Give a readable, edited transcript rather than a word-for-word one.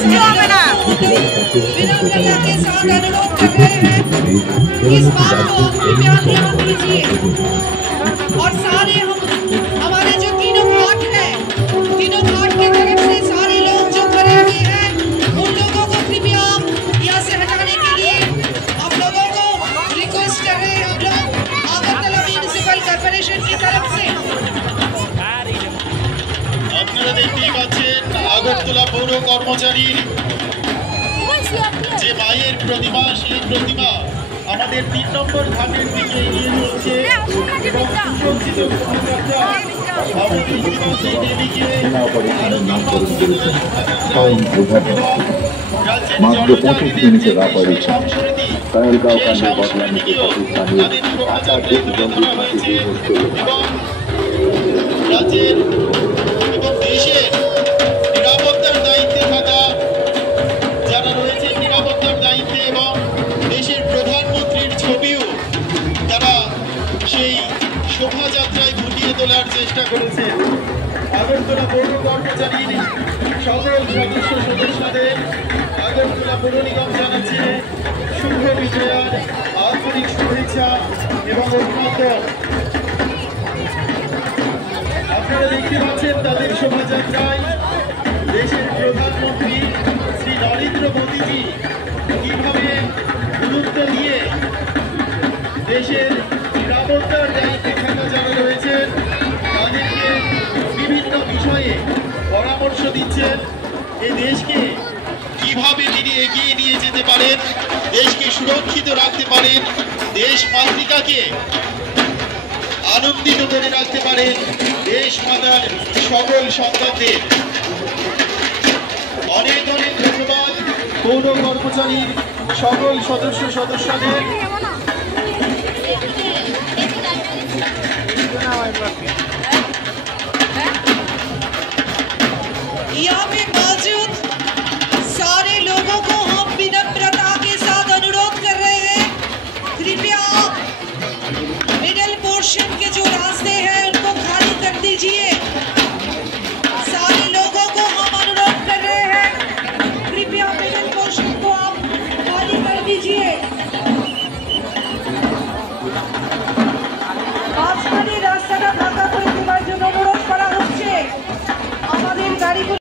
विनम्रता के साथ अनुरोध कर रहे हैं इस बात को कृपया ध्यान दीजिए और सारे हमारे जो तीनों घाट हैं, तीनों घाट की तरफ से सारे लोग जो खड़े हुए हैं उन लोगों को कृपया यहाँ से हटाने के लिए आप लोगों को रिक्वेस्ट कर रहे हैं। हम लोग আগরতলা म्यूनिसिपल कॉर्पोरेशन की तरफ से আপনারা দেখতেই পাচ্ছেন আগরতলা পৌর কর্মচারী যে মায়ের প্রতিমা, সেই প্রতিমা আমাদের 3 নম্বর ঘাটের দিকে এগিয়ে চলছে এবং সুসজ্জিত শোভাযাত্রা ভবতী নিবাসী দেবীকে मात्र 25 मिनटेर ऑपरेशन पहलगांव कांडे बदलाने के पाकिस्तानी आतंकी जंगी घाटी রাজ্যের এবং দেশের নিরাপত্তার দায়িত্বে থাকা যারা রয়েছে, নিরাপত্তার দায়িত্বে এবং দেশের প্রধানমন্ত্রীর ছবিও তারা সেই শোভাযাত্রায় ফুটিয়ে তোলার চেষ্টা করেছে। আগরতলা পৌর কর্মচারীর সকল সদস্য সদস্যদের আগরতলা পৌর নিগম জানাচ্ছে শুভ বিজয়ার আন্তরিক শুভেচ্ছা এবং অভিনন্দন। আপনারা দেখতে পাচ্ছেন তাদের শোভাযাত্রায় দেশের প্রধানমন্ত্রী শ্রী নরেন্দ্র মোদীজি কিভাবে গুরুত্ব দিয়ে দেশের নিরাপত্তার দায়িত্বে থাকা যারা রয়েছেন তাদেরকে বিভিন্ন বিষয়ে পরামর্শ দিচ্ছেন। এই দেশকে কিভাবে তিনি এগিয়ে নিয়ে যেতে পারেন, দেশকে সুরক্ষিত রাখতে পারেন, দেশ মাতৃকাকে আনন্দিত করে রাখতে পারেন, দেশ মাতার সকল সন্তানদের। অনেক অনেক ধন্যবাদ পৌর কর্মচারীর সকল সদস্যদের। यहाँ पे मौजूद सारे लोगों को हम विनम्रता के साथ अनुरोध कर रहे हैं, कृपया मिडिल पोर्शन के जो रास्ते हैं उनको खाली कर दीजिए। सारे लोगों को हम अनुरोध कर रहे हैं, कृपया मिडिल पोर्शन को आप खाली कर दीजिए।